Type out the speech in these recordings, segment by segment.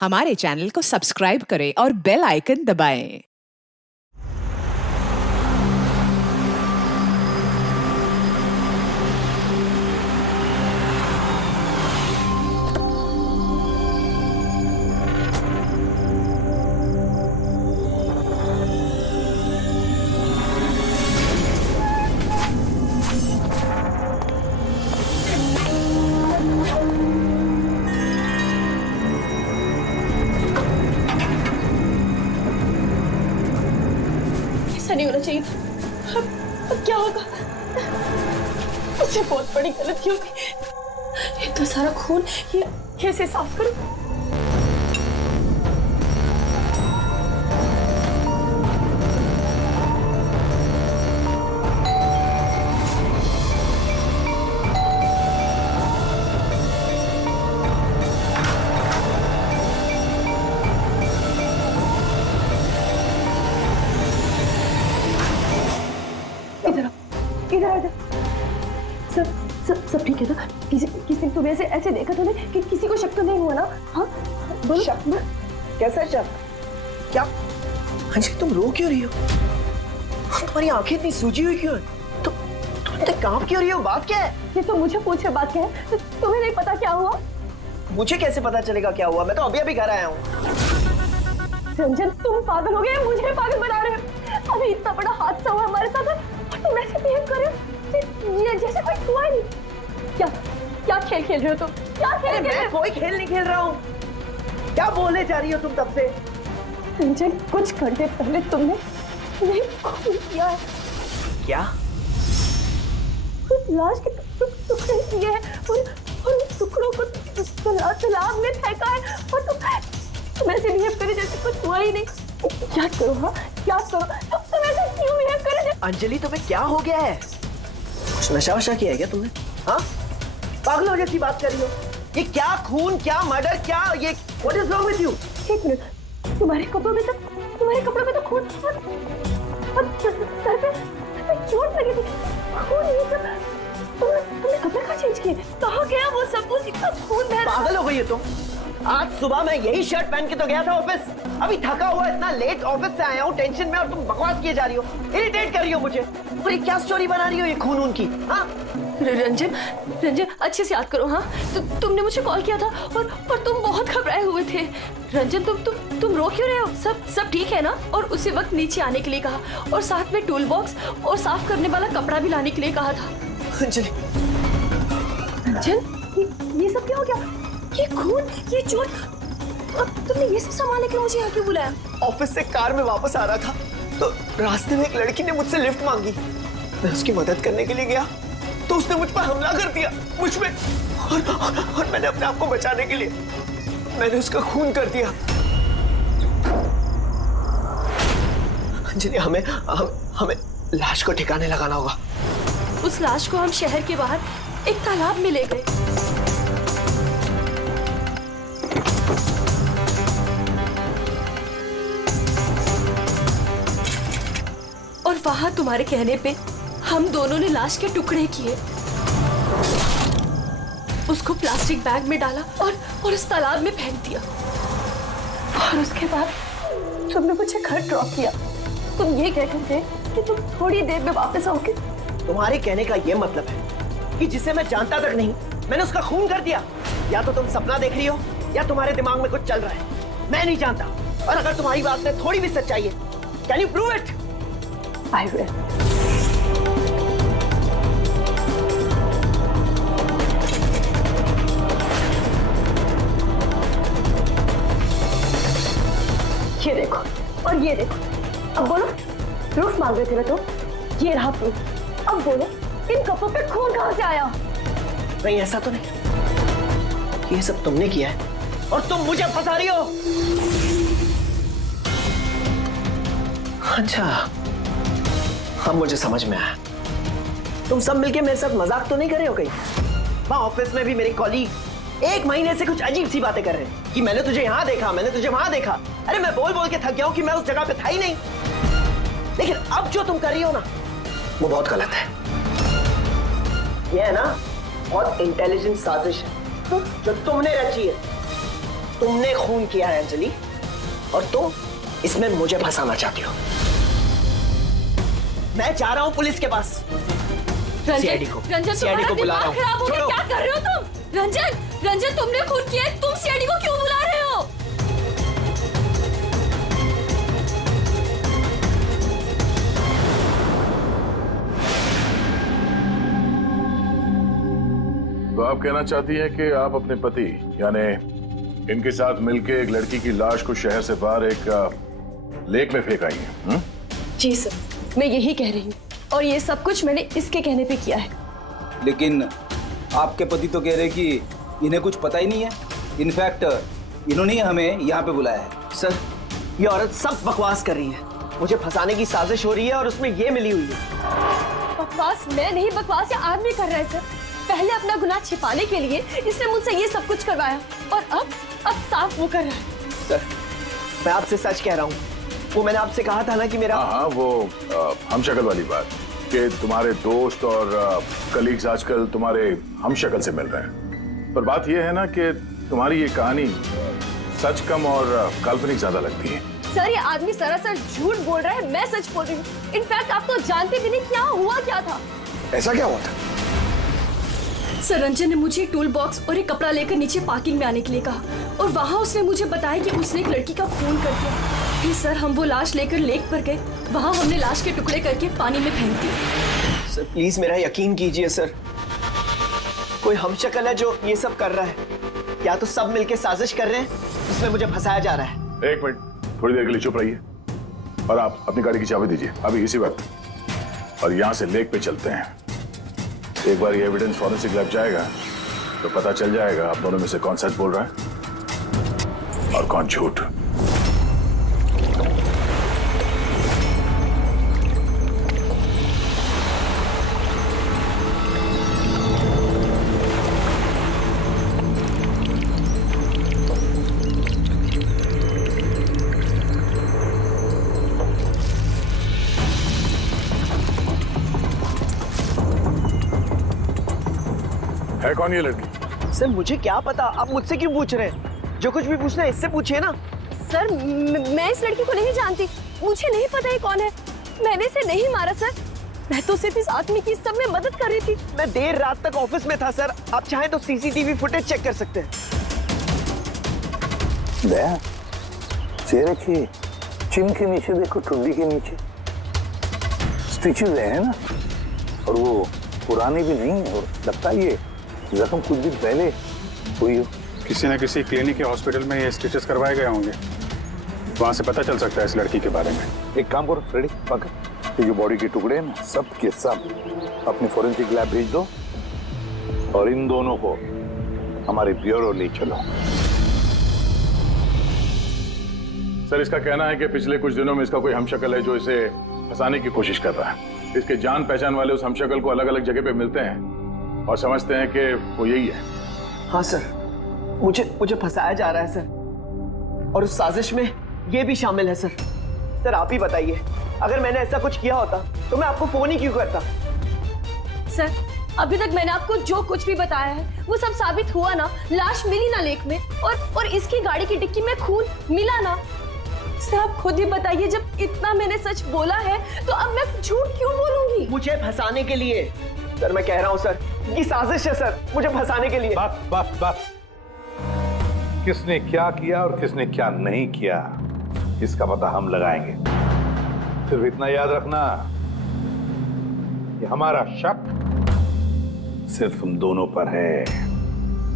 हमारे चैनल को सब्सक्राइब करें और बेल आइकन दबाएं। ऐसा नहीं होना चाहिए। अब क्या होगा? मुझसे बहुत बड़ी गलती होगी। इतना सारा खून ये कैसे साफ करूं? इधर आ जा। सब ठीक है ना? किसी ने तुम्हें ऐसे देखा तो नहीं कि किसी को शक तो नहीं हुआ ना? हाँ बोलो। शक? कैसा शक? क्या अंजलि, तुम रो क्यों रही हो? तुम्हारी आंखें इतनी सूजी हुई क्यों है? तुम इतने कांप क्यों रही हो? बात क्या है? ये तो मुझे पूछे बात क्या है? तुम्हें नहीं पता क्या हुआ? मुझे कैसे पता चलेगा क्या हुआ? मैं तो अभी घर आया हूँ। रंजन, तुम पागल हो गए, मुझे पागल बना रहे हो। अभी इतना बड़ा हादसा हुआ हमारे साथ और तुम ऐसे बिहेव कर रहे हो जैसे कोई हुआ ही नहीं। क्या खेल खेल रहे हो तुम? क्या खेल खेल रहे हो? मैं कोई खेल नहीं खेल रहा हूँ। क्या बोले जा रही हो तुम तब से? रंजन, कुछ घंटे पहले तुमने खून किया है। क्या? उस लाश के टुकड़े किए हैं और उन टुकड़ों को तालाब में फेंका है और तुम ऐसे बिहेव करे जैसे कुछ हुआ ही नहीं। क्या करो? हाँ क्या करो? तुम ऐसे क्यों बिहेव करे? अंजलि, तुम्हें क्या हो गया है? कुछ नशा वशा किया है क्या तुमने? हाँ, पागलों जैसी बात कर रही हो। ये क्या खून, क्या मर्डर, क्या ये what is wrong with you? एक मिनट, तुम्हारे कपड़ों में तो खून और सर पे चोट लगी थी। खून ये सब तुमने कपड़े कहाँ चेंज किए? कहाँ गया वो सब? कुछ इतना खून बह रहा है। पागल हो गई है तुम? आज सुबह मैं यही शर्ट पहन के तो गया था ऑफिस। अभी थका हुआ इतना लेट ऑफिस से आया हूँ टेंशन में, और तुम बकवास किए जा रही हो, इरिटेट कर रही हो मुझे। और ये क्या स्टोरी बना रही हो ये खून की? हाँ रंजन अच्छे से याद करो। हाँ तुमने मुझे कॉल किया था और तुम बहुत घबराए हुए थे। रंजन तुम रो क्यों रहे हो? सब ठीक है ना? और उसी वक्त नीचे आने के लिए कहा और साथ में टूल बॉक्स और साफ करने वाला कपड़ा भी लाने के लिए कहा था। अंजलि, रंजन, ये सब क्या हो गया? ये खून, ये चोट, अब तुमने ये सब संभालने के लिए मुझे यहाँ क्यों बुलाया? ऑफिस से कार में वापस आ रहा था तो रास्ते में एक लड़की ने मुझसे लिफ्ट मांगी। मैं उसकी मदद करने के लिए गया तो उसने मुझ पर हमला कर दिया, मुझ पे। और मैंने अपने आप को बचाने के लिए मैंने उसका खून कर दिया। अंजलि, हमें लाश को ठिकाने लगाना होगा। उस लाश को हम शहर के बाहर एक तालाब में ले गए। और वहां तुम्हारे कहने पे हम दोनों ने लाश के टुकड़े किए, उसको प्लास्टिक बैग में डाला और उस तालाब में फेंक दिया। और उसके बाद तुमने मुझे घर ड्रॉप किया। तुम ये कहते थे कि तुम थोड़ी देर में वापस आओगे। तुम्हारे कहने का ये मतलब है कि जिसे मैं जानता तक नहीं मैंने उसका खून कर दिया? या तो तुम सपना देख रही हो या तुम्हारे दिमाग में कुछ चल रहा है। मैं नहीं जानता। और अगर तुम्हारी बात में थोड़ी भी सच्चाई है, can you prove it? I will. ये देखो और ये देखो। अब बोलो, प्रूफ मांग रहे थे ना तो ये रहा प्रूफ। अब बोलो, इन कपड़ों पे खून कहां से आया? नहीं, ऐसा तो नहीं। ये सब तुमने किया है और तुम मुझे फंसा रही हो। अच्छा, अब मुझे समझ में आया। तुम सब मिलके मेरे साथ मजाक तो नहीं कर रहे हो कहीं? वहां ऑफिस में भी मेरे कॉलीग 1 महीने से कुछ अजीब सी बातें कर रहे हैं कि मैंने तुझे यहाँ देखा, मैंने तुझे वहां देखा। अरे मैं बोल बोल के थक गया हूं कि मैं उस जगह पे था ही नहीं। लेकिन अब जो तुम कर रही हो ना, वो बहुत गलत है। ये है ना बहुत इंटेलिजेंट साजिश है जो तुमने रची है। तुमने खून किया है अंजलि, और तुम इसमें मुझे फंसाना चाहती हो। मैं जा रहा हूं पुलिस के पास। सीआईडी को बुला रहा हूं। खराब हो गया, क्या कर रहे हो तुम? रंजन तुमने खून किया है, तुम सीआईडी को क्यों बुला रहे हो? तो आप कहना चाहती हैं कि आप अपने पति यानी इनके साथ मिलके एक लड़की की लाश को शहर से बाहर एक लेक में फेंक आई हैं? जी सर, मैं यही कह रही हूँ, और ये सब कुछ मैंने इसके कहने पे किया है। लेकिन आपके पति तो कह रहे कि इन्हें कुछ पता ही नहीं है। इनफैक्ट इन्होंने ही हमें यहाँ पे बुलाया है। सर, ये औरत सब बकवास कर रही है। मुझे फंसाने की साजिश हो रही है और उसमें ये मिली हुई है। बकवास मैं नहीं, बकवास ये आदमी कर रहा है सर। पहले अपना गुनाह छिपाने के लिए इसने मुझसे ये सब कुछ करवाया, और अब साफ वो कर रहा है। सर, मैं आपसे सच कह रहा हूँ। वो मैंने आपसे कहा था ना कि मेरा हाँ, वो हमशक्ल वाली बात कि तुम्हारे दोस्त और कलीग्स आजकल तुम्हारे हमशक्ल से मिल रहे हैं। पर बात यह है ना कि तुम्हारी ये कहानी सच कम और काल्पनिक ज्यादा लगती है। सर, ये आदमी सरासर झूठ बोल रहा है, मैं सच बोल रही हूँ। इनफैक्ट आप तो जानते भी नहीं क्या हुआ क्या था। ऐसा क्या हुआ था? सर, रंजन ने मुझे एक टूल बॉक्स और एक कपड़ा लेकर नीचे पार्किंग में आने के लिए कहा, और वहाँ उसने मुझे बताया कि उसने एक लड़की का खून कर दिया। फिर सर हम वो लाश लेकर लेक पर गए, वहाँ हमने लाश के टुकड़े करके पानी में फेंक दी। सर, प्लीज मेरा यकीन कीजिए सर। कोई हमशक्ल है जो ये सब कर रहा है, या तो सब मिलके साजिश कर रहे हैं, उसमें मुझे फंसाया जा रहा है। एक मिनट, थोड़ी देर के लिए चुप रहिए और आप अपनी गाड़ी की चाबी दीजिए अभी इसी वक्त, और यहाँ से लेक पे चलते हैं। एक बार ये एविडेंस फॉरेंसिक लैब जाएगा तो पता चल जाएगा आप दोनों में से कौन सच बोल रहा है और कौन झूठ। है कौन ये लड़की? सर, मुझे क्या पता, आप मुझसे क्यों पूछ रहे हैं? जो कुछ भी पूछना है इससे पूछिए ना। सर, मैं इस लड़की को नहीं जानती, मुझे नहीं पता ये कौन है। मैंने इसे नहीं मारा सर, मैं तो सिर्फ इस आदमी की सब में मदद कर रही थी। मैं देर रात तक ऑफिस में था सर, आप चाहें तो सीसीटीवी फुटेज चेक कर सकते हैं। चेहरे की चिन के नीचे देखो, ठुड्डी के नीचे स्टिचेज है ना, और वो पुरानी भी नहीं है, और लगता है ये जख्म कुछ दिन पहले हुई हो। किसी न किसी क्लिनिक या हॉस्पिटल में ये स्टिचेस करवाए गए होंगे, वहां से पता चल सकता है इस लड़की के बारे में। एक काम करो फ्रेडी, पकड़ ये जो बॉडी के टुकड़े हैं ना, सब के सब अपनी फोरेंसिक लैब भेज दो, और इन दोनों को हमारे ब्यूरो ले चलो। सर, इसका कहना है कि पिछले कुछ दिनों में इसका कोई हमशक्ल है जो इसे फंसाने की कोशिश कर रहा है। इसके जान पहचान वाले उस हमशक्ल को अलग अलग जगह पे मिलते हैं और समझते हैं कि वो यही है। हाँ सर, मुझे फंसाया जा रहा है सर, और उस साजिश में ये भी शामिल है सर। सर, आप ही बताइए, अगर मैंने ऐसा कुछ किया होता तो मैं आपको फोन ही क्यों करता? सर, अभी तक मैंने आपको जो कुछ भी बताया है वो सब साबित हुआ ना। लाश मिली ना लेक में, और इसकी गाड़ी की डिक्की में खून मिला ना। सर, आप खुद ही बताइए, जब इतना मैंने सच बोला है तो अब मैं झूठ क्यों बोलूंगी? मुझे फंसाने के लिए। सर, मैं कह रहा हूँ सर, ये साजिश है सर, मुझे फंसाने के लिए। बस बस बस, किसने क्या किया और किसने क्या नहीं किया इसका पता हम लगाएंगे। सिर्फ इतना याद रखना कि हमारा शक सिर्फ तुम दोनों पर है।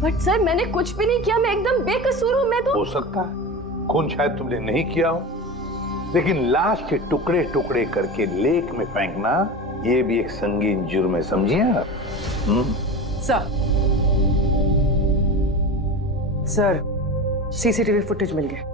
बट सर, मैंने कुछ भी नहीं किया, मैं एकदम बेकसूर हूँ। मैं तो हो सकता है खून शायद तुमने नहीं किया हो, लेकिन लाश के टुकड़े टुकड़े करके लेक में फेंकना ये भी एक संगीन जुर्म है, समझिए आप? सर, सीसीटीवी फुटेज मिल गया।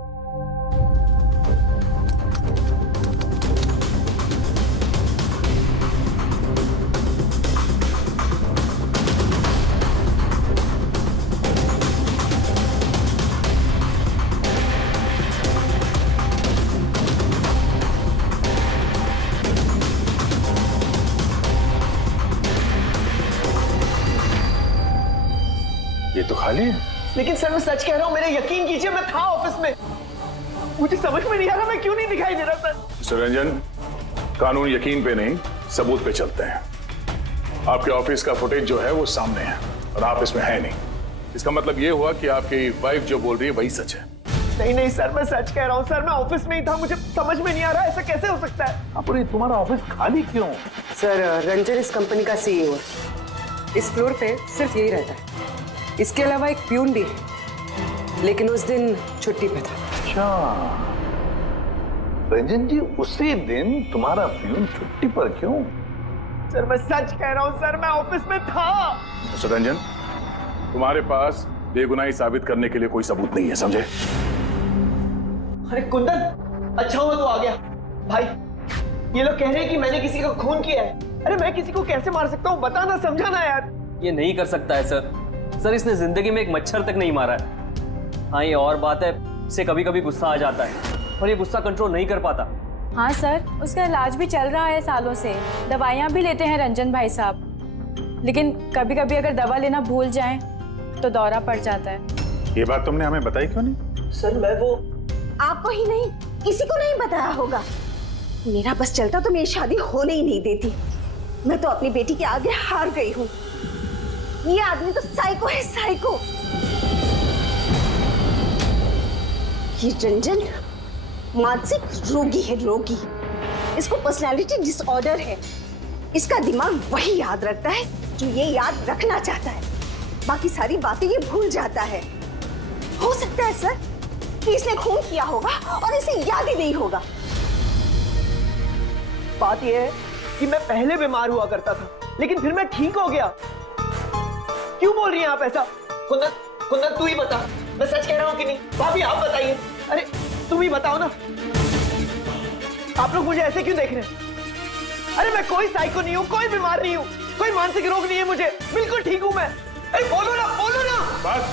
ये तो खाली है। लेकिन सर मैं सच कह रहा हूँ, मेरे यकीन कीजिए मैं था ऑफिस में। मुझे समझ में नहीं आ रहा मैं क्यों नहीं दिखाई दे रहा सर। मिस्टर रंजन, कानून यकीन पे नहीं सबूत पे चलते हैं। आपके ऑफिस का फुटेज जो है वो सामने है और आप इसमें है नहीं। इसका मतलब ये हुआ कि आपकी वाइफ जो बोल रही है वही सच है। नहीं नहीं सर, मैं सच कह रहा हूँ सर, मैं ऑफिस में ही था, मुझे समझ में नहीं आ रहा ऐसा कैसे हो सकता है। अरे तुम्हारा ऑफिस खाली क्यों? सर रंजन इस कंपनी का सीईओ है। इस फ्लोर पे सिर्फ यही रहता है। इसके अलावा एक प्यून भी है, लेकिन उस दिन छुट्टी पे था। अच्छा रंजन जी, उसी दिन तुम्हारा प्यून छुट्टी पर क्यों? सर मैं सच कह रहा हूँ सर, मैं ऑफिस में था। मिस्टर रंजन, तुम्हारे पास बेगुनाही साबित करने के लिए कोई सबूत नहीं है, समझे? अरे कुंदन, अच्छा हुआ तू आ गया। भाई ये लोग कह रहे हैं कि मैंने किसी का खून किया है। अरे मैं किसी को कैसे मार सकता हूँ, बताना, समझाना यार। ये नहीं कर सकता है सर। इसने जिंदगी में एक मच्छर तक नहीं मारा है। हाँ ये और बात है, इसे कभी कभी गुस्सा आ जाता है और ये गुस्सा कंट्रोल नहीं कर पाता। हाँ सर, उसका इलाज भी चल रहा है सालों से, दवाइयाँ भी लेते हैं रंजन भाई साहब, लेकिन कभी कभी अगर दवा लेना भूल जाएं तो दौरा पड़ जाता है। ये बात तुमने हमें बताई क्यों नहीं? सर मैं वो आपको ही नहीं, किसी को नहीं बताया होगा। मेरा बस चलता तो मेरी शादी होने ही नहीं देती। मैं तो अपनी बेटी के आगे हार गई हूँ। ये आदमी तो साइको है, साइको। ये रंजन मानसिक रोगी है, रोगी। इसको पर्सनालिटी डिसऑर्डर है। इसका दिमाग वही याद रखता है जो ये याद रखना चाहता है, बाकी सारी बातें ये भूल जाता है। हो सकता है सर कि इसने खून किया होगा और इसे याद ही नहीं होगा। बात यह है कि मैं पहले बीमार हुआ करता था, लेकिन फिर मैं ठीक हो गया। क्यों बोल रही हैं आप ऐसा? कुंदन, कुंदन तू ही बता, मैं सच कह रहा हूँ कि नहीं? भाभी आप बताइए। अरे तुम ही बताओ ना, आप लोग मुझे ऐसे क्यों देख रहे हैं? अरे मैं कोई साइको नहीं हूँ, कोई बीमार नहीं हूँ, कोई मानसिक रोग नहीं है मुझे, बिल्कुल ठीक हूँ मैं। अरे बोलो ना, बोलो ना। बस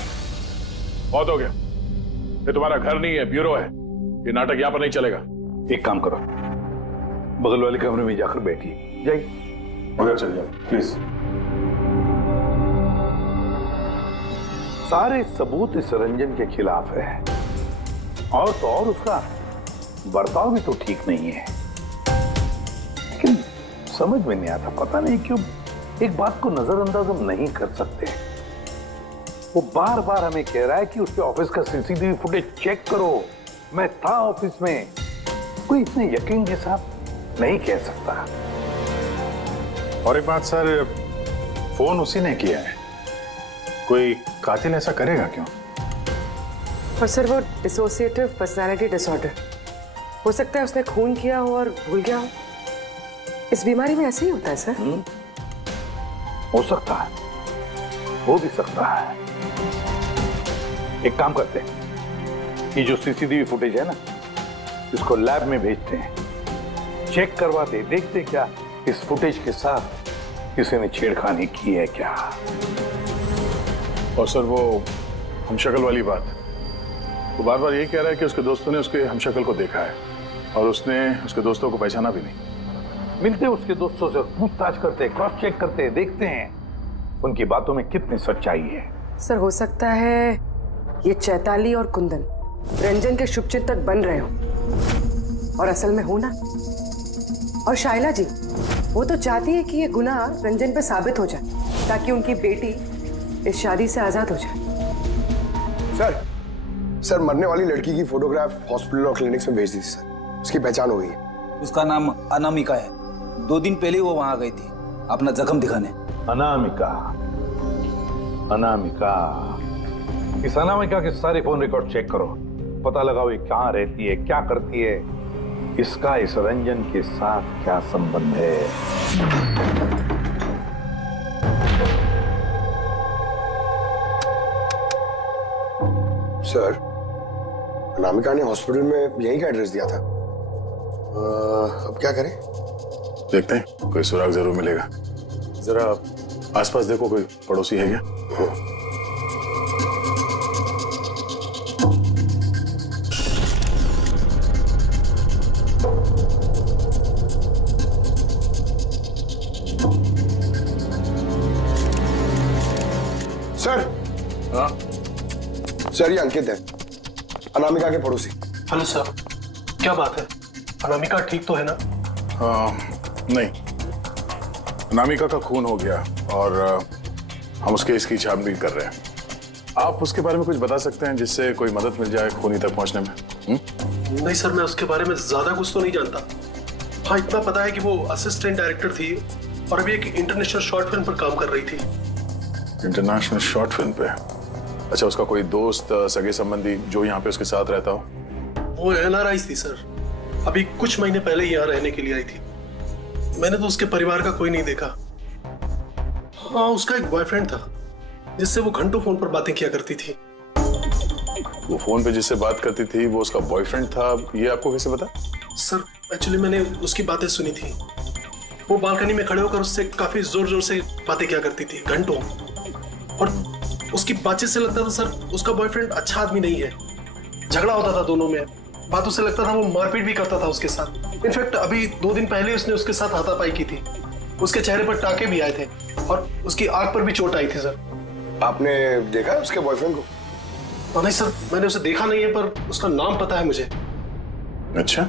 बहुत हो गया। ये तुम्हारा घर नहीं है, ब्यूरो है। ये नाटक यहाँ पर नहीं चलेगा। एक काम करो, बगल वाले कमरे में जाकर बैठिए। जाइए, उधर चल जाओ प्लीज। सारे सबूत इस रंजन के खिलाफ है और तो और उसका बर्ताव भी तो ठीक नहीं है। लेकिन समझ में नहीं आता, पता नहीं क्यों एक बात को नजरअंदाज हम नहीं कर सकते। वो बार बार हमें कह रहा है कि उसके ऑफिस का सीसीटीवी फुटेज चेक करो, मैं था ऑफिस में। कोई इतने यकीन के साथ नहीं कह सकता। और एक बात सर, फोन उसी ने किया है। कोई कातिल ऐसा करेगा क्यों? और सर वो डिसोसिएटिव पर्सनालिटी डिसऑर्डर, हो सकता है उसने खून किया हो और भूल गया हो। इस बीमारी में ऐसे ही होता है सर। हो सकता है, हो भी सकता है। एक काम करते हैं, ये जो सीसीटीवी फुटेज है ना, इसको लैब में भेजते हैं, चेक करवाते, देखते क्या इस फुटेज के साथ किसी ने छेड़खानी की है क्या। और सर वो हमशक्ल वाली बात, वो बार बार यही कह रहा है कि उसके दोस्तों ने उसके हमशक्ल को देखा है और उसने उसके दोस्तों को पहचाना भी नहीं। मिलते उसके दोस्तों से पूछताछ करते, क्रॉस चेक करते, देखते हैं उनकी बातों में कितनी सच्चाई है। सर हो सकता है ये चैताली और कुंदन रंजन के शुभचिंतक बन रहे हो और असल में हो ना। और शाइला जी वो तो चाहती है कि ये गुनाह रंजन पे साबित हो जाए ताकि उनकी बेटी इस शादी से आजाद हो जाए। सर मरने वाली लड़की की फोटोग्राफ हॉस्पिटल और क्लिनिक्स में भेज दी थी सर, उसकी पहचान हो गई है। उसका नाम अनामिका है। 2 दिन पहले वो वहां गई थी अपना जख्म दिखाने। अनामिका, अनामिका, इस अनामिका के सारे फोन रिकॉर्ड चेक करो, पता लगाओ ये कहाँ रहती है, क्या करती है, इसका इस रंजन के साथ क्या संबंध है। सर अनामिका ने हॉस्पिटल में यहीं का एड्रेस दिया था। अब क्या करें? देखते हैं, कोई सुराग जरूर मिलेगा। जरा आसपास देखो, कोई पड़ोसी है क्या? सर हाँ सर ये अंकित है, अनामिका के पड़ोसी। हेलो सर, क्या बात है? अनामिका ठीक तो है ना? नहीं, अनामिका का खून हो गया और हम उसके इसकी छानबीन कर रहे हैं। आप उसके बारे में कुछ बता सकते हैं जिससे कोई मदद मिल जाए खूनी तक पहुंचने में? नहीं सर, मैं उसके बारे में ज्यादा कुछ तो नहीं जानता। हाँ, इतना पता है कि वो असिस्टेंट डायरेक्टर थी और अभी एक इंटरनेशनल शॉर्ट फिल्म पर काम कर रही थी। इंटरनेशनल शॉर्ट फिल्म पे? अच्छा, उसका कोई दोस्त सगे संबंधी जो यहाँ पे उसके साथ रहता हो? वो NRI थी सर, अभी कुछ महीने पहले यहाँ रहने के लिए आई थी। मैंने तो उसके परिवार का कोई नहीं देखा। हाँ, उसका एक बॉयफ्रेंड था जिससे वो घंटों फोन पर बातें किया करती थी। वो फोन पे जिससे बात करती थी वो उसका बॉयफ्रेंड था, ये आपको कैसे पता? सर एक्चुअली मैंने उसकी बातें सुनी थी। वो बालकनी में खड़े होकर उससे काफी जोर जोर से बातें किया करती थी घंटों, और उसकी बातचीत से लगता था सर उसका बॉयफ्रेंड अच्छा आदमी नहीं है। झगड़ा होता था दोनों में, बातों से लगता था वो मारपीट भी करता था उसके साथ। इनफैक्ट अभी 2 दिन पहले उसने उसके साथ हाथापाई की थी। उसके चेहरे पर टाके भी आए थे और उसकी आंख पर भी चोट आई थी सर। आपने देखा है उसके बॉयफ्रेंड को? नहीं सर, मैंने उसे देखा नहीं है, पर उसका नाम पता है मुझे। अच्छा,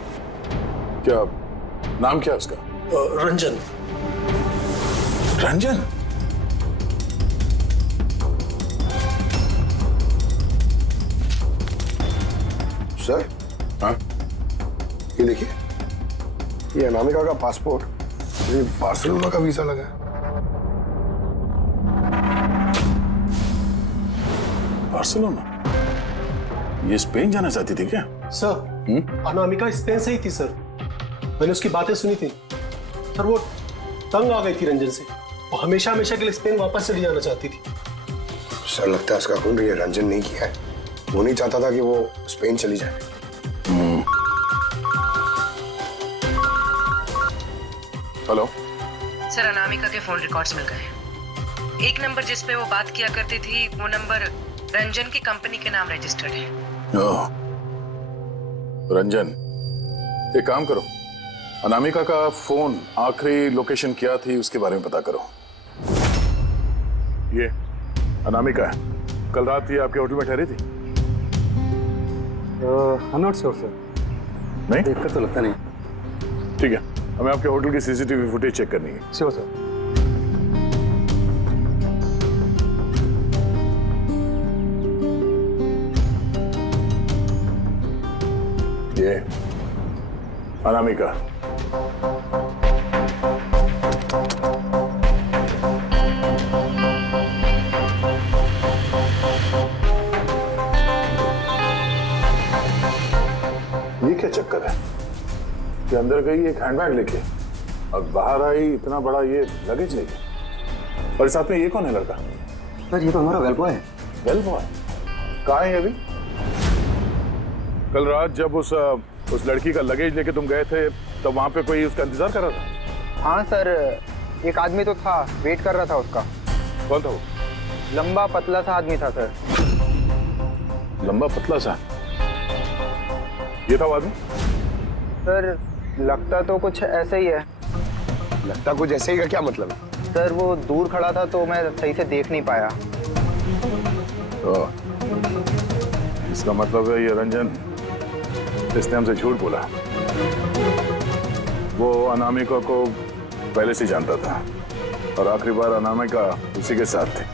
क्या नाम क्या है उसका? रंजन। रंजन? सर, हाँ? ये देखिए, ये अनामिका का पासपोर्ट, ये बार्सिलोना का वीजा लगा है। बार्सिलोना? ये स्पेन जाना चाहती थी क्या? सर, अनामिका स्पेन से ही थी सर। मैंने उसकी बातें सुनी थी सर। वो तंग आ गई थी रंजन से। वो हमेशा हमेशा के लिए स्पेन वापस चली जाना चाहती थी। सर लगता है उसका खून ये रंजन नहीं किया है। वो नहीं चाहता था कि वो स्पेन चली जाए। हेलो सर, अनामिका के फोन रिकॉर्ड्स मिल गए। एक नंबर जिस पे वो बात किया करती थी वो नंबर रंजन की कंपनी के नाम रजिस्टर्ड है। ओह, रंजन, एक काम करो, अनामिका का फोन आखिरी लोकेशन क्या थी उसके बारे में पता करो। ये अनामिका है, कल रात ये आपके होटल में ठहरी थी? आई नॉट श्योर सर, नहीं देखकर तो लगता नहीं। ठीक है, हमें आपके होटल की CCTV फुटेज चेक करनी है। Sure sir. ये अनामिका। ये क्या चक्कर है कि अंदर गई एक हैंडबैग लेके और बाहर आई इतना बड़ा ये लगेज लेके, और साथ में ये कौन है लड़का? सर ये तो हमारा वेल बॉय है। वेल बॉय कहाँ है अभी? कल रात जब उस लड़की का लगेज लेके तुम गए थे तब वहां पे कोई उसका इंतजार कर रहा था? हाँ सर, एक आदमी तो था, वेट कर रहा था उसका। कौन था वो? लंबा पतला सा आदमी था सर। लंबा पतला सा? ये था वो आदमी? सर लगता तो कुछ ऐसा ही है। लगता कुछ ऐसे ही का क्या मतलब है? सर वो दूर खड़ा था तो मैं सही से देख नहीं पाया। तो इसका मतलब है ये रंजन, इसने हमसे झूठ बोला। वो अनामिका को पहले से जानता था और आखिरी बार अनामिका उसी के साथ थी।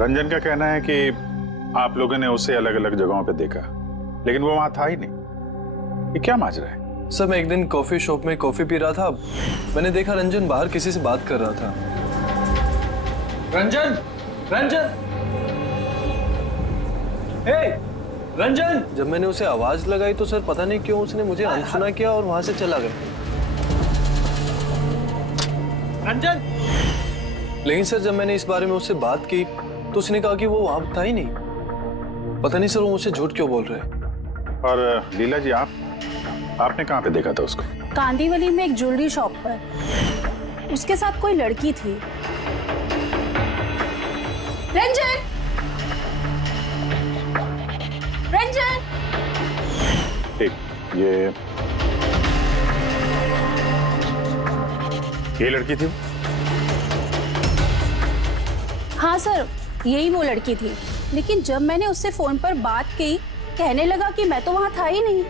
रंजन का कहना है कि आप लोगों ने उसे अलग अलग जगहों पे देखा, लेकिन वो वहां था ही नहीं। ये क्या माजरा है? सर, मैं एक दिन कॉफी शॉप में कॉफी पी रहा था, मैंने देखा रंजन बाहर किसी से बात कर रहा था। रंजन, रंजन, हे, रंजन! जब मैंने उसे आवाज लगाई तो सर पता नहीं क्यों उसने मुझे अनसुना किया और वहां से चला गया। रंजन! लेकिन सर जब मैंने इस बारे में उससे बात की तो उसने कहा कि वो वहां था ही नहीं। पता नहीं सर वो मुझसे झूठ क्यों बोल रहे हैं। और लीला जी, आपने कहाँ पे देखा था उसको? कांदीवली में एक ज्वेलरी शॉप पर उसके साथ कोई लड़की थी। रंजन! रंजन! ठीक, ये लड़की थी? हाँ सर, यही वो लड़की थी, लेकिन जब मैंने उससे फोन पर बात की कहने लगा कि मैं तो वहाँ था ही नहीं।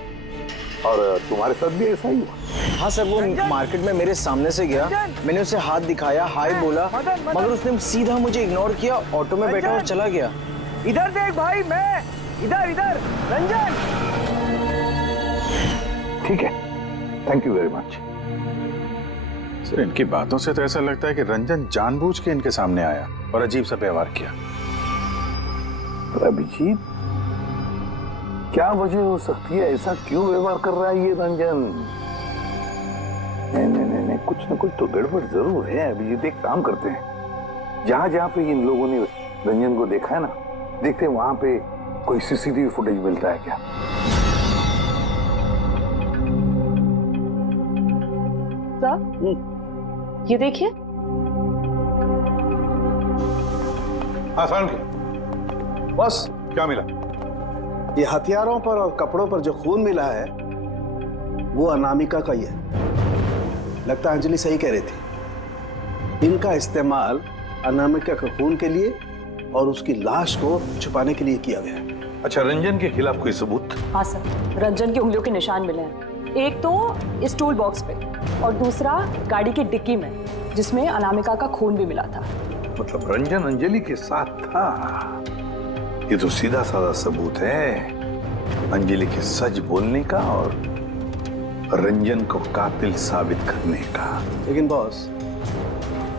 और तुम्हारे साथ भी ऐसा ही हुआ? हाँ सर, वो मार्केट में मेरे सामने से गया, मैंने उसे हाथ दिखाया, हाय बोला, मगर उसने सीधा मुझे इग्नोर किया, ऑटो में बैठा और चला गया। इधर देख भाई, मैं इधर इधर रंजन। ठीक है, thank you very much. Sir, इनकी बातों से तो ऐसा लगता है कि रंजन जानबूझ के इनके सामने आया और अजीब सा व्यवहार किया। अभिजीत, क्या वजह हो सकती है? ऐसा क्यों व्यवहार कर रहा है ये रंजन? नहीं, कुछ ना कुछ तो गड़बड़ जरूर है। अभिजीत, एक काम करते हैं, जहां जहां पे इन लोगों ने रंजन को देखा है ना, देखते हैं वहां पे कोई सीसीटीवी फुटेज मिलता है क्या। ये देखिए। हाँ सारुण, बस क्या मिला? ये हथियारों पर और कपड़ों पर जो खून मिला है वो अनामिका का ही है। लगता है अंजलि सही कह रही थी, इनका इस्तेमाल अनामिका के खून के लिए और उसकी लाश को छुपाने के लिए किया गया है। अच्छा, रंजन के खिलाफ कोई सबूत? हाँ सर, रंजन की उंगलियों के निशान मिले हैं। एक तो इस टूल बॉक्स पे और दूसरा गाड़ी की डिक्की में, जिसमें अनामिका का खून भी मिला था। मतलब रंजन अंजलि के साथ था? ये तो सीधा साधा सबूत है अंजलि के सच बोलने का और रंजन को कातिल साबित करने का। लेकिन बॉस,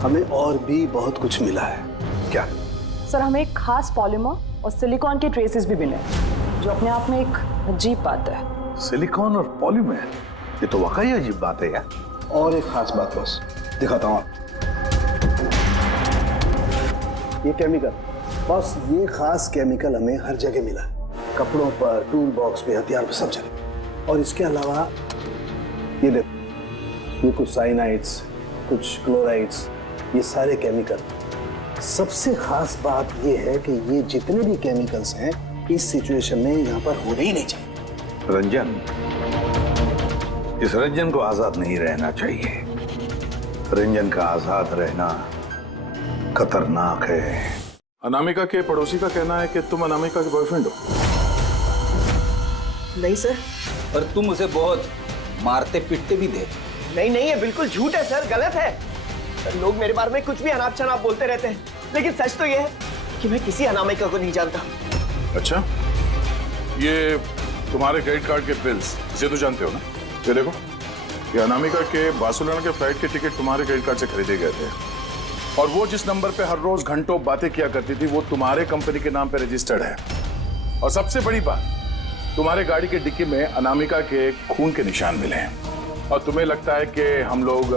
हमें और भी बहुत कुछ मिला है। क्या? सर, हमें एक खास पॉलीमर और सिलिकॉन के ट्रेसेस भी मिले, जो अपने आप में एक अजीब बात है। सिलिकॉन और पॉलीमर, ये तो वाकई अजीब बात है यार। और एक खास बात बॉस, दिखाता हूं। ये केमिकल बॉस, ये खास केमिकल हमें हर जगह मिला, कपड़ों पर, टूल बॉक्स पे, हथियार पे, सब जगह। और इसके अलावा ये देखो, ये कुछ साइनाइड्स, कुछ क्लोराइड्स, ये सारे केमिकल। सबसे खास बात ये है कि ये जितने भी केमिकल्स हैं इस सिचुएशन में यहाँ पर होने ही नहीं चाहिए। रंजन, इस रंजन को आजाद नहीं रहना चाहिए। रंजन का आजाद रहना खतरनाक है। अनामिका के पड़ोसी का कहना है कि तुम अनामिका के बॉयफ्रेंड हो। नहीं सर। और तुम उसे बहुत मारते पीटते भी थे। नहीं, ये बिल्कुल झूठ है सर, गलत है सर। लोग मेरे बारे में कुछ भी अनाप शनाप बोलते रहते हैं, लेकिन सच तो ये है कि मैं किसी अनामिका को नहीं जानता। अच्छा, ये तुम्हारे क्रेडिट कार्ड के बिल्स, इसे तो जानते हो ना? ये देखो, ये अनामिका के बार्सिलोना के फ्लाइट के टिकट तुम्हारे क्रेडिट कार्ड से खरीदे गए थे, और वो जिस नंबर पे हर रोज घंटों बातें किया करती थी वो तुम्हारे कंपनी के नाम पे रजिस्टर्ड है। और सबसे बड़ी बात, तुम्हारे गाड़ी की डिक्की में अनामिका के खून के निशान मिले हैं। और तुम्हें लगता है कि हम लोग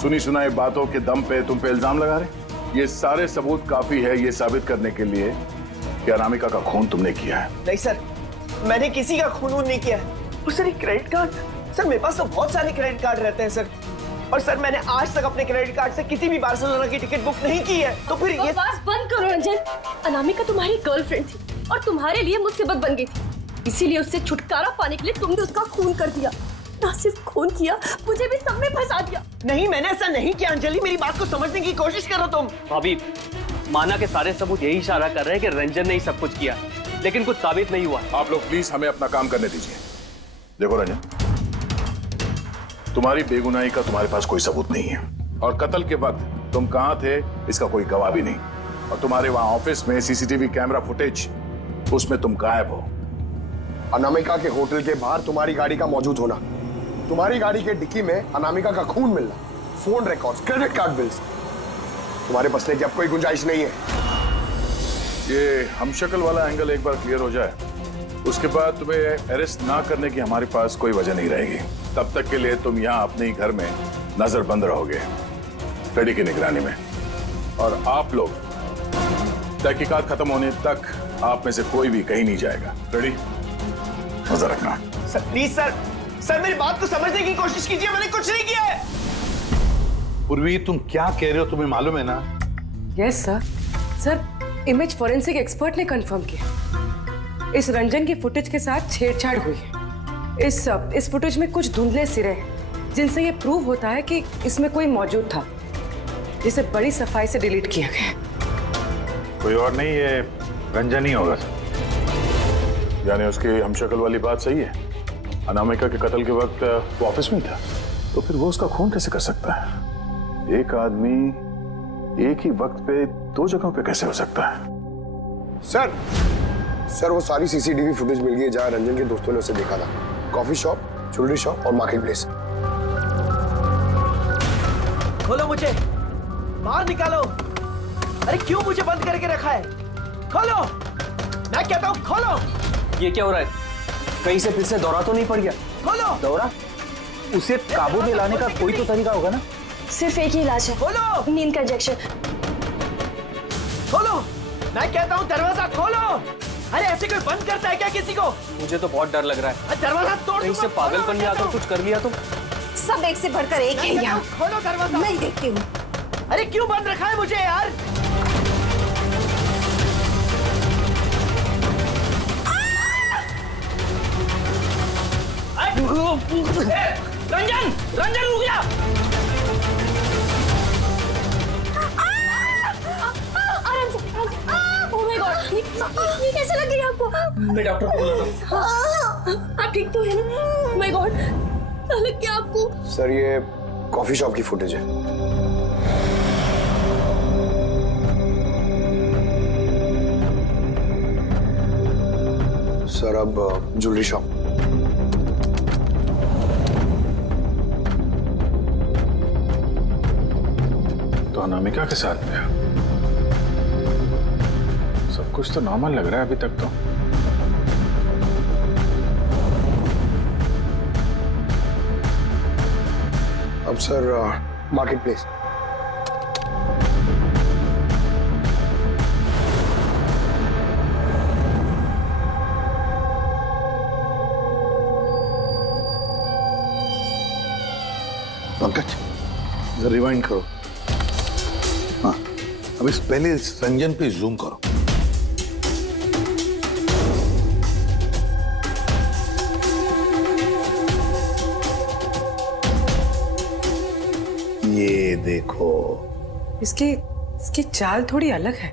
सुनी सुनाई बातों के दम पे तुम पे इल्जाम लगा रहे? ये सारे सबूत काफी है ये साबित करने के लिए कि अनामिका का खून तुमने किया है। नहीं सर, मैंने किसी का खून नहीं किया है। और सर, क्रेडिट कार्ड, सर मेरे पास तो बहुत सारे क्रेडिट कार्ड रहते हैं सर। और सर, मैंने आज तक अपने क्रेडिट कार्ड से किसी भी बार्सिलोना की टिकट बुक नहीं की है। तो फिर ये बस बंद करो रंजन। अनामिका तुम्हारी गर्लफ्रेंड थी और तुम्हारे लिए मुसीबत बन गई थी, इसीलिए उससे छुटकारा पाने के लिए तुमने उसका खून कर दिया। ना सिर्फ खून किया, मुझे भी सब में फंसा दिया। नहीं, मैंने ऐसा नहीं किया। अंजलि, मेरी बात को समझने की कोशिश करो तुम। भाभी, माना के सारे सबूत यही इशारा कर रहे हैं कि रंजन ने ही सब कुछ किया, लेकिन कुछ साबित नहीं हुआ। आप लोग प्लीज हमें अपना काम करने दीजिए। देखो रंजन, तुम्हारी बेगुनाही का तुम्हारे पास कोई सबूत नहीं है, और कत्ल के वक्त तुम कहां थे इसका कोई गवाह भी नहीं। और तुम्हारे वहां ऑफिस में सीसीटीवी कैमरा फुटेज, उसमें तुम गायब हो। अनामिका के होटल के बाहर तुम्हारी गाड़ी का मौजूद होना, तुम्हारी गाड़ी के डिक्की में अनामिका का खून मिलना, phone records, credit card bills, तुम्हारे बचने की अब कोई गुंजाइश नहीं है। ये हमशक्ल वाला एंगल एक बार क्लियर हो जाए, उसके बाद तुम्हें अरेस्ट ना करने की हमारे पास कोई वजह नहीं रहेगी। तब तक के लिए तुम यहाँ अपने ही घर में नजरबंद रहोगे, फ्रेडी की निगरानी में। और आप लोग तहकीकात खत्म होने तक आप में से कोई भी कहीं नहीं जाएगा। फ्रेडी, नजर रखना। सर प्लीज सर मेरी बात को समझने की कोशिश कीजिए, मैंने कुछ नहीं किया है। पूर्वी, तुम क्या कह रहे हो? तुम्हें मालूम है ना? Yes sir. Sir, image forensic expert ने कंफर्म किया, इस रंजन की फुटेज के साथ छेड़छाड़ हुई है। इस फुटेज में कुछ धुंधले सिरे हैं, जिनसे ये प्रूव होता है कि इसमें कोई मौजूद था, जिसे बड़ी सफाई से डिलीट किया गया। कोई और नहीं, ये रंजन ही होगा सर। यानी उसकी हमशक्ल वाली बात सही है, अनामिका के कत्ल के वक्त वो ऑफिस में ही था, तो फिर वो उसका खून कैसे कर सकता है? एक आदमी एक ही वक्त पे दो जगहों पे कैसे हो सकता है? सर वो सारी सीसीटीवी फुटेज मिल गई है जहां रंजन के दोस्तों ने उसे देखा था। कॉफी शॉप, ज्वेलरी शॉप और मार्केट प्लेस। खोलो मुझे, बाहर निकालो। अरे क्यों मुझे बंद करके रखा है? खोलो, मैं कहता हूँ खोलो। ये क्या हो रहा है? कहीं से फिर से दौरा तो नहीं पड़ गया? खोलो। दौरा? उसे काबू में लाने का कोई तो तरीका होगा ना? सिर्फ एक ही इलाज है, खोलो। नींद का इंजेक्शन। खोलो, मैं कहता हूँ दरवाजा खोलो। अरे ऐसे कोई बंद करता है क्या किसी को? मुझे तो बहुत डर लग रहा है। दरवाजा तोड़। कहीं से पागलपन में आकर कुछ कर लिया तो? सब एक से बढ़कर एक है यहाँ। खोलो दरवाजा। मैं देखती हूँ। अरे क्यों बंद रखा है मुझे यार? रंजन, रंजन रुक जा। आराम से। ओह माय गॉड, ये कैसे लग गई आपको? मैं डॉक्टर को बुलाता हूँ। आप ठीक तो है ना? ओह माय गॉड, लग गया आपको? सर ये कॉफी शॉप की फुटेज है। सर अब ज्वेलरी शॉप। तो अनामिका के साथ में सब कुछ तो नॉर्मल लग रहा है अभी तक तो। अब सर मार्केट प्लेस। पंकज जरा रिवाइंड करो। हाँ, अब इस पहले इस रंजन पे जूम करो। ये देखो, इसकी चाल थोड़ी अलग है।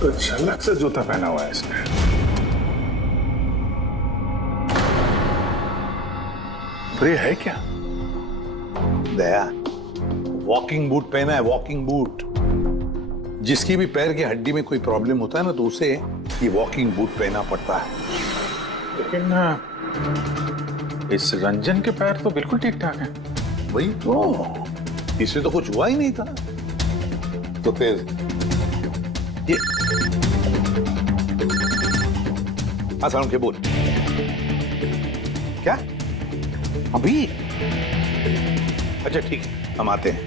तो झलक से जूता पहना हुआ है इसने। तो ये है क्या? दया, वॉकिंग बूट पहना है, वॉकिंग बूट। जिसकी भी पैर की हड्डी में कोई प्रॉब्लम होता है ना, तो उसे ये वॉकिंग बूट पहना पड़ता है। लेकिन इस रंजन के पैर तो बिल्कुल ठीक ठाक हैं। वही तो, इससे तो कुछ हुआ ही नहीं था। तो फिर ये आसान के बोल, क्या अभी? अच्छा ठीक है, हम आते हैं।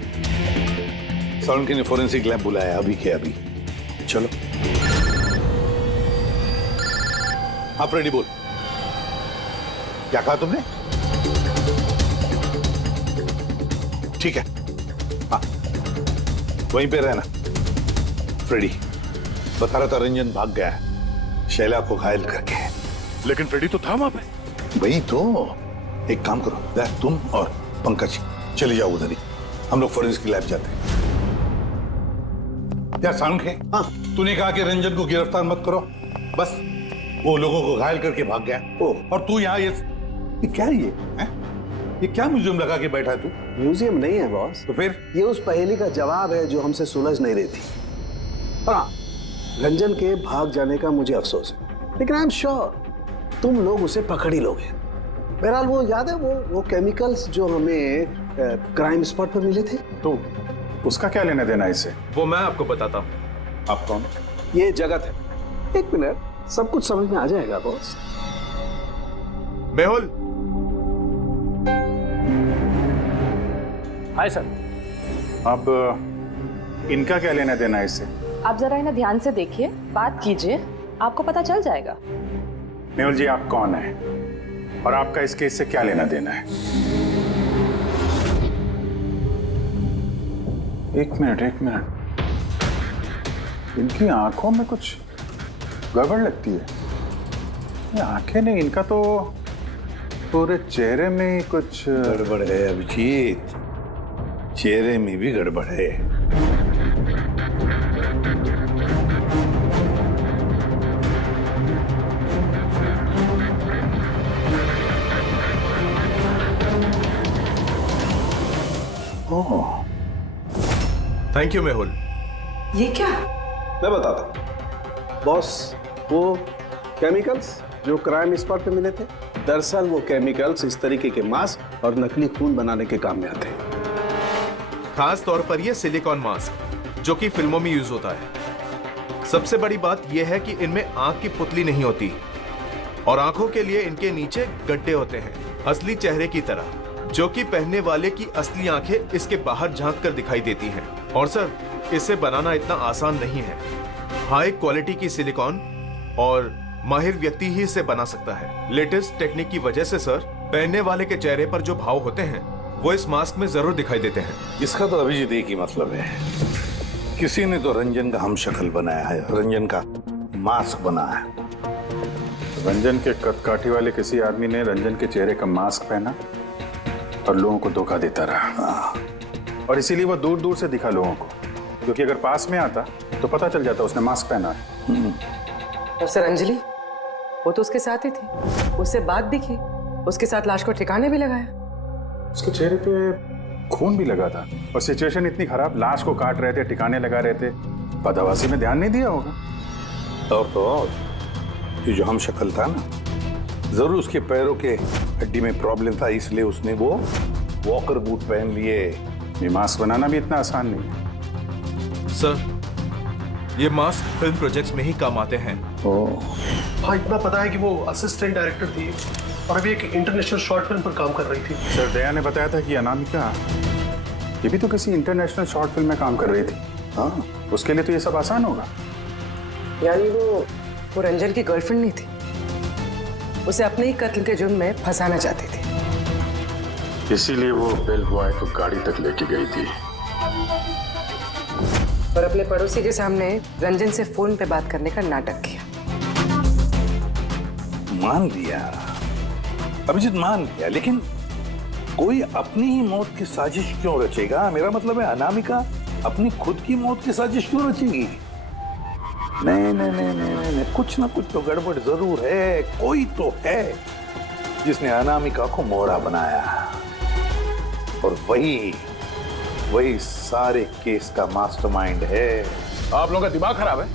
साउंड के ने फोरेंसिक लैब बुलाया अभी के अभी। चलो हाँ फ्रेडी बोल, क्या कहा तुमने? ठीक है, हाँ वहीं पे रहना। फ्रेडी बता रहा था रंजन भाग गया है शैला को घायल करके। लेकिन फ्रेडी तो था वहां पे। वही तो, एक काम करो, तुम और पंकज चले जाओ उधर ही, हम लोग फोरेंसिक लैब जाते हैं। यार साउंड है, हाँ तूने कहा कि रंजन को गिरफ्तार मत करो, बस वो लोगों को घायल करके भाग गया। और तू यहाँ ये क्या है ये क्या म्यूजियम लगा के बैठा है तू? म्यूजियम नहीं है बॉस। तो फिर? ये उस पहेली का जवाब है जो हमसे सुलझ नहीं रही थी। हाँ, रंजन के भाग जाने का मुझे अफसोस है, लेकिन आई एम श्योर तुम लोग उसे पकड़ ही लोगे। बहरहाल वो याद है वो केमिकल्स जो हमें क्राइम स्पॉट पर मिले थे, तो उसका क्या लेना देना इससे? वो मैं आपको बताता हूँ। आप कौन? ये जगत है। एक मिनट, सब कुछ समझ में आ जाएगा बॉस। मेहुल। Hi sir. अब इनका क्या लेना देना है इससे? आप जरा इन्हें ध्यान से देखिए, बात कीजिए, आपको पता चल जाएगा। मेहुल जी आप कौन है और आपका इस केस से क्या लेना देना है? एक मिनट, इनकी आंखों में कुछ गड़बड़ लगती है। ये आंखें नहीं, इनका तो पूरे चेहरे में कुछ गड़बड़ है अभिजीत, चेहरे में भी गड़बड़ है। Thank you Mehul. ये क्या? मैं बताता हूँ बॉस, वो केमिकल्स जो क्राइम स्पॉट पे मिले थे, दरअसल वो केमिकल्स इस तरीके के मास्क और नकली खून बनाने के काम में आते हैं। खास तौर पर ये सिलिकॉन मास्क जो कि फिल्मों में यूज होता है। सबसे बड़ी बात यह है कि इनमें आंख की पुतली नहीं होती और आंखों के लिए इनके नीचे गड्ढे होते हैं, असली चेहरे की तरह, जो कि पहनने वाले की असली आंखें इसके बाहर झांक कर दिखाई देती हैं। और सर, इसे बनाना इतना आसान नहीं है। हाई क्वालिटी की सिलिकॉन और माहिर व्यक्ति ही इसे बना सकता है। लेटेस्ट टेक्निक की वजह से सर, पहनने वाले के चेहरे पर जो भाव होते हैं वो इस मास्क में जरूर दिखाई देते हैं। इसका तो अभिजीत एक ही मतलब है, किसी ने तो रंजन का हमशक्ल बनाया है, रंजन का मास्क बना है। रंजन के कदकाठी वाले किसी आदमी ने रंजन के चेहरे का मास्क पहना और लोगों को धोखा देता रहा, और इसीलिए वो दूर दूर से दिखा लोगों को, क्योंकि अगर पास में आता तो पता चल जाता उसने मास्क पहना है। और सर अंजलि, वो तो उसके साथ ही थी, उससे बात भी की, उसके साथ लाश को ठिकाने भी लगाया। उसके चेहरे पे खून भी लगा था और सिचुएशन इतनी खराब, लाश को काट रहे थे, ठिकाने लगा रहे थे, बदहवासी में ध्यान नहीं दिया होगा। और तो और ये जो हम शक्ल था ना, जरूर उसके पैरों के हड्डी में प्रॉब्लम था, इसलिए उसने वो वॉकर बूट पहन लिए। ये मास्क बनाना भी इतना आसान नहीं है सर। ये मास्क फिल्म प्रोजेक्ट्स में ही काम आते हैं। हाँ, इतना पता है कि वो असिस्टेंट डायरेक्टर थी और अभी एक इंटरनेशनल शॉर्ट फिल्म पर काम कर रही थी। सर, दया ने बताया था कि अनामिका ये भी तो किसी इंटरनेशनल शॉर्ट फिल्म में काम कर रही थी। हाँ, उसके लिए तो ये सब आसान होगा। यानी वो रंजन की गर्लफ्रेंड नहीं थी, उसे अपने ही कत्ल के जुर्म में फंसाना चाहती थी, इसीलिए वो बेल बॉय को गाड़ी तक लेके गई थी और अपने पड़ोसी के सामने रंजन से फोन पे बात करने का नाटक किया। मान लिया अभिजीत, मान लिया, लेकिन कोई अपनी ही मौत की साजिश क्यों रचेगा? मेरा मतलब है अनामिका अपनी खुद की मौत की साजिश क्यों रचेगी? नहीं नहीं नहीं नहीं नहीं, कुछ ना कुछ तो गड़बड़ जरूर है। कोई तो है जिसने अनामिका को मोहरा बनाया, और वही सारे केस का मास्टरमाइंड है। आप लोगों का दिमाग खराब है।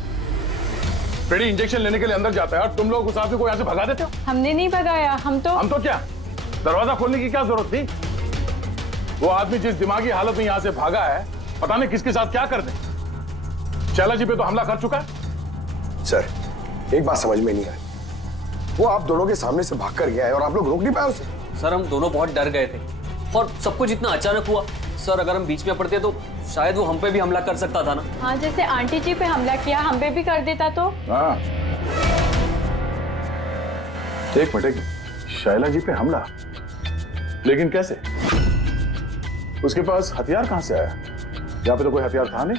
पेडी इंजेक्शन लेने के लिए अंदर जाता है और तुम लोग उस आदमी को यहाँ से भगा देते हो। हमने नहीं भगाया, हम तो क्या दरवाजा खोलने की क्या जरूरत थी? वो आदमी जिस दिमागी हालत में यहाँ से भागा है, पता नहीं किसके साथ क्या कर दे। शैला जी पे तो हमला कर चुका है। सर, एक बात समझ में नहीं आई, वो आप दोनों के सामने से भाग कर गया है और आप लोग रोक नहीं पाए उसे। सर, हम दोनों बहुत डर गए थे और सब कुछ इतना अचानक हुआ। सर, अगर हम बीच में पड़ते तो शायद वो हम पे भी हमला कर सकता था ना। हाँ, जैसे आंटी जी पे हमला किया, हम पे भी कर देता तो। हाँ, एक मिनट, शैला जी पे हमला, लेकिन कैसे? उसके पास हथियार कहां से आया? यहाँ पे तो कोई हथियार था नहीं,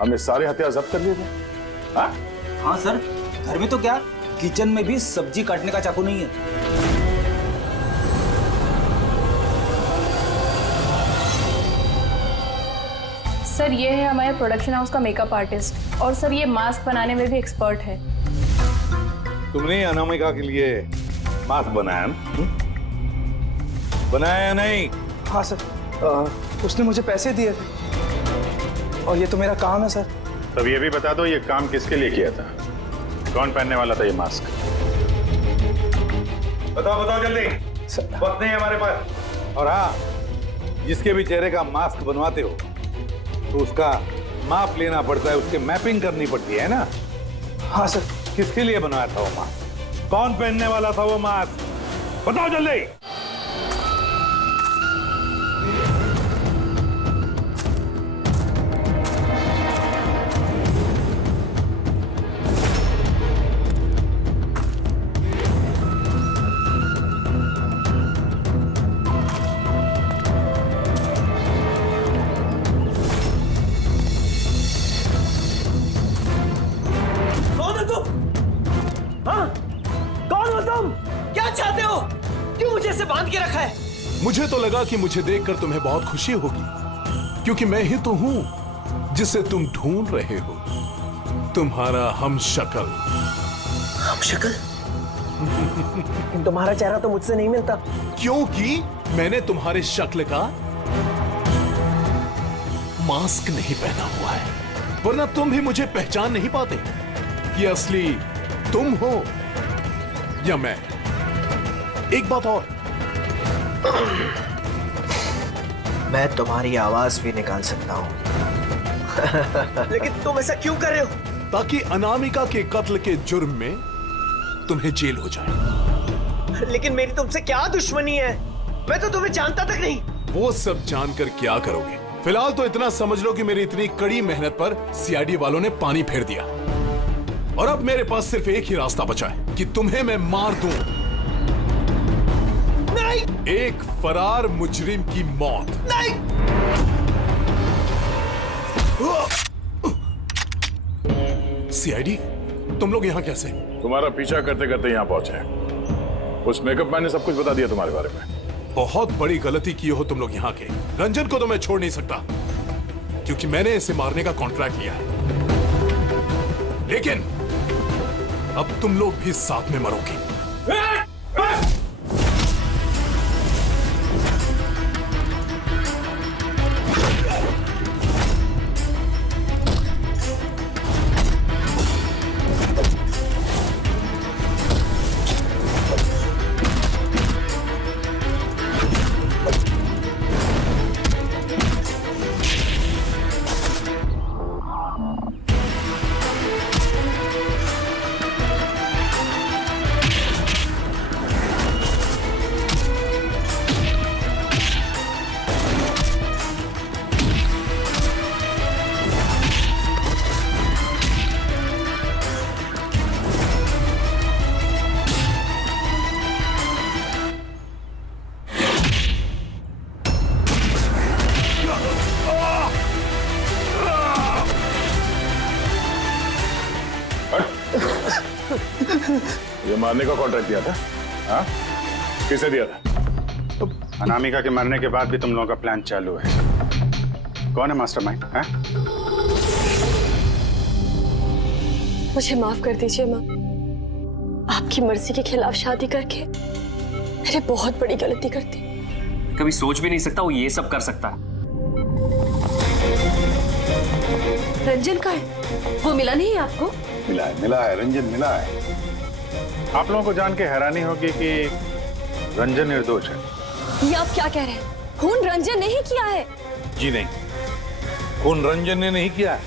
हमने सारे हथियार जब्त कर लिए थे। हाँ? हाँ सर, घर में तो क्या, किचन में भी सब्जी काटने का चाकू नहीं है। सर, ये है हमारे प्रोडक्शन हाउस का मेकअप आर्टिस्ट, और सर ये मास्क बनाने में भी एक्सपर्ट है। तुमने अनामिका के लिए मास्क बनाया ना? बनाया नहीं? हाँ सर, उसने मुझे पैसे दिए थे और ये तो मेरा काम है सर। तब ये भी बता दो, ये काम किसके लिए किया था? कौन पहनने वाला था ये मास्क? बताओ बताओ जल्दी, वक्त नहीं है हमारे पास। और हाँ, जिसके भी चेहरे का मास्क बनवाते हो तो उसका माप लेना पड़ता है, उसके मैपिंग करनी पड़ती है ना? हाँ सर। किसके लिए बनाया था वो मास्क? कौन पहनने वाला था वो मास्क? बताओ जल्दी। मुझे तो लगा कि मुझे देखकर तुम्हें बहुत खुशी होगी, क्योंकि मैं ही तो हूं जिसे तुम ढूंढ रहे हो, तुम्हारा हमशक्ल। हमशक्ल? तुम्हारा चेहरा तो मुझसे नहीं मिलता। क्योंकि मैंने तुम्हारे शक्ल का मास्क नहीं पहना हुआ है, वरना तुम भी मुझे पहचान नहीं पाते कि असली तुम हो या मैं। एक बात और, मैं तुम्हारी आवाज भी निकाल सकता हूं। लेकिन तुम ऐसा क्यों कर रहे हो? ताकि अनामिका के कत्ल के जुर्म में तुम्हें जेल हो जाए। लेकिन मेरी तुमसे क्या दुश्मनी है? मैं तो तुम्हें जानता तक नहीं। वो सब जानकर क्या करोगे? फिलहाल तो इतना समझ लो कि मेरी इतनी कड़ी मेहनत पर सीआईडी वालों ने पानी फेर दिया, और अब मेरे पास सिर्फ एक ही रास्ता बचा है कि तुम्हें मैं मार दूं। नहीं! एक फरार मुजरिम की मौत। नहीं! सीआईडी, तुम लोग यहाँ कैसे? तुम्हारा पीछा करते करते यहाँ पहुंचे। उस मेकअप मैन ने सब कुछ बता दिया तुम्हारे बारे में। बहुत बड़ी गलती की हो तुम लोग यहाँ के। रंजन को तो मैं छोड़ नहीं सकता, क्योंकि मैंने इसे मारने का कॉन्ट्रैक्ट लिया है। लेकिन अब तुम लोग भी साथ में मरोगे। ये मारने का कॉन्ट्रैक्ट दिया था? हाँ? किसे दिया था? अनामिका के मरने के बाद भी तुम लोगों का प्लान चालू है। कौन है मास्टरमाइंड? मुझे माफ कर दीजिए माँ। आपकी मर्जी के खिलाफ शादी करके मैंने बहुत बड़ी गलती कर दी। कभी सोच भी नहीं सकता वो ये सब कर सकता है। रंजन का है? वो मिला नहीं आपको? मिला है, रंजन मिला है। आप लोगों को जान के हैरानी होगी कि रंजन निर्दोष है। ये आप क्या कह रहे हैं? खून रंजन ने ही किया है? जी नहीं, खून रंजन ने नहीं किया है,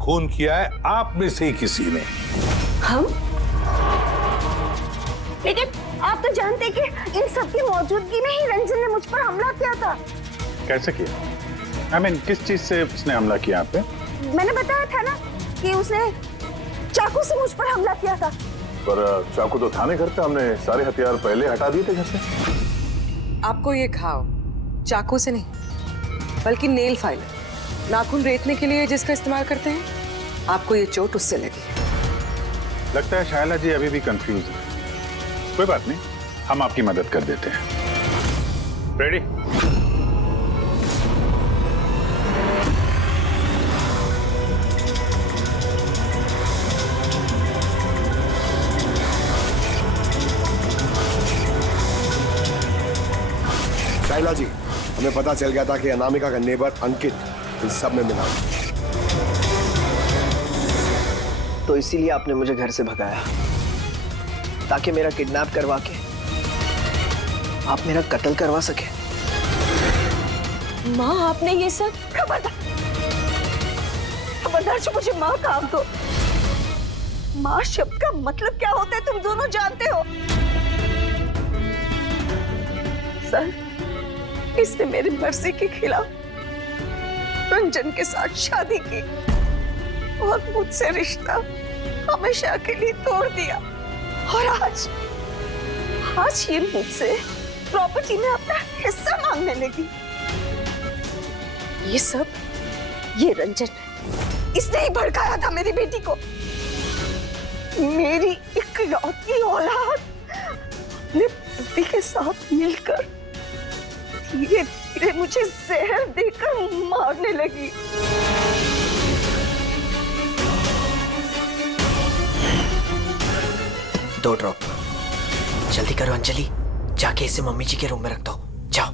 खून किया है आप में से किसी ने। हम? लेकिन आप तो जानते कि इन सब की मौजूदगी में ही रंजन ने मुझ पर हमला किया था। कैसे किया? किस चीज से उसने हमला किया आप पे? मैंने बताया था ना कि उसने चाकू से मुझ पर हमला किया था। पर चाकू तो थाने घर पे, हमने सारे हथियार पहले हटा दिए थे घर से। आपको ये घाव चाकू से नहीं, बल्कि नेल फाइलर, नाखून रेतने के लिए जिसका इस्तेमाल करते हैं, आपको ये चोट उससे लगी। लगता है शायला जी अभी भी कंफ्यूज है। कोई बात नहीं, हम आपकी मदद कर देते हैं। रेडी? शाइला जी, हमें पता चल गया था कि अनामिका का नेबर अंकित इन सब में मिला, तो इसीलिए आपने मुझे घर से भगाया, ताकि मेरा किडनैप करवा के आप मेरा कत्ल करवा सके। माँ, आपने ये सब? खबरदार जो मुझे माँ कहा दो। माँ शब्द का मतलब क्या होता है तुम दोनों जानते हो। सर, इसने मेरी मर्जी के खिलाफ रंजन के साथ शादी की और मुझसे रिश्ता हमेशा के लिए तोड़ दिया, और आज ये मुझसे प्रॉपर्टी में अपना हिस्सा मांगने लगी। ये सब ये रंजन, इसने ही भड़काया था मेरी बेटी को। मेरी इकलौती औलाद अपने पति के साथ मिलकर धीरे धीरे मुझे जहर देकर मारने लगी। दो ड्रॉप। जल्दी करो अंजलि, जाके इसे मम्मी जी के रूम में रख दो। जाओ।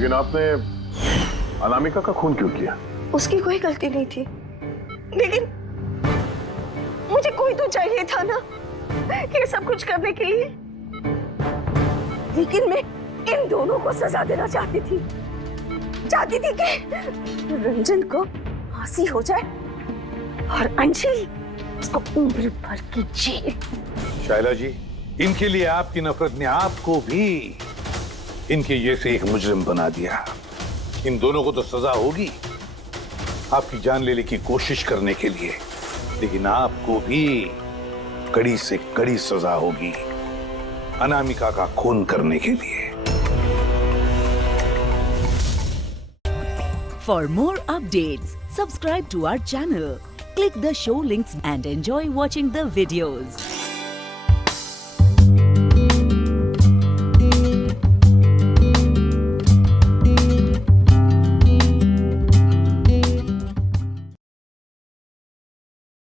लेकिन आपने अनामिका का खून क्यों किया? उसकी कोई गलती नहीं थी, लेकिन मुझे कोई तो चाहिए था ना ये सब कुछ करने के लिए। लेकिन मैं इन दोनों को सजा देना चाहती थी कि रंजन को फांसी हो जाए और अंजलि उसको उम्र भर की जेल। शायला जी, इनके लिए आपकी नफरत ने आपको भी इनके जैसे एक मुजरिम बना दिया। इन दोनों को तो सजा होगी आपकी जान लेने की कोशिश करने के लिए, लेकिन आपको भी कड़ी से कड़ी सजा होगी अनामिका का खून करने के लिए। For more updates, subscribe to our channel, click the show links and enjoy watching the videos.